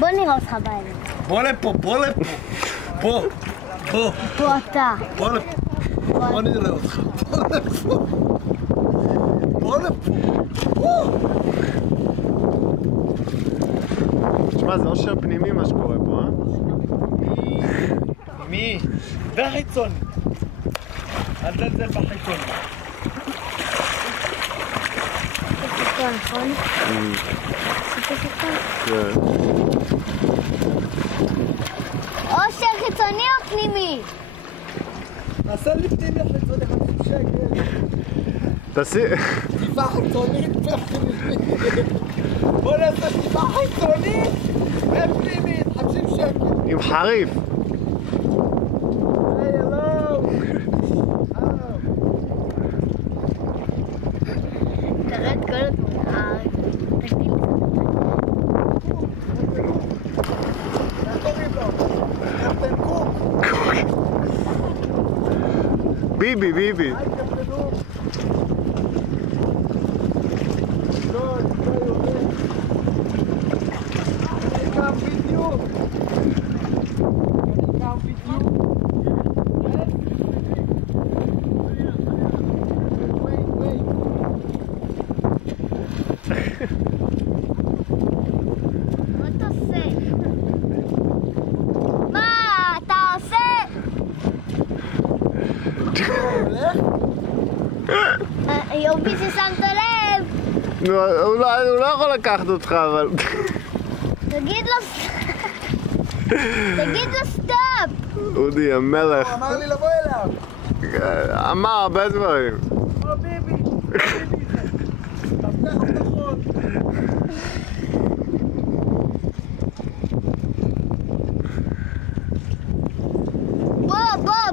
בוא נראה אותך בערב. בוא לפה, בוא לפה. בוא, בוא. פה אתה. בוא לפה. בוא נראה אותך. בוא לפה. בוא לפה. תשמע, זה אושר פנימי מה שקורה פה, מי? והחיצון. אל תזלזל בחיצון. נכון? כן. אושר חיצוני או פנימי? נעשה לי פנימי חיצוני 50 שקל. תעשי... שטיפה חיצונית ופנימית. בוא נעשה שטיפה חיצונית ופנימית 50 שקל. עם חריף. היי, הלו. תראה את כל התמונה. תגיד. איך קוראים לו? קפטן קוק. ביבי, ביבי. היי, קפטן קוק. לא, אני לא יורד. אני קם בדיוק. אני קם בדיוק. מה אתה עושה? מה אתה עושה? יופי ששמת לב. נו, הוא לא יכול לקחת אותך, אבל... תגיד לו סטופ. אודי המלך. הוא אמר לי לבוא אליו. אמר הרבה דברים. או ביבי. ביבי זה. תפתח הבטחות.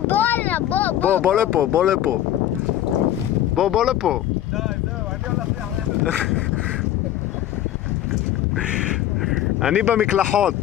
בוא הנה, בוא לפה, בוא לפה. בוא לפה. די, זהו, אני הולך להחלט. אני במקלחות.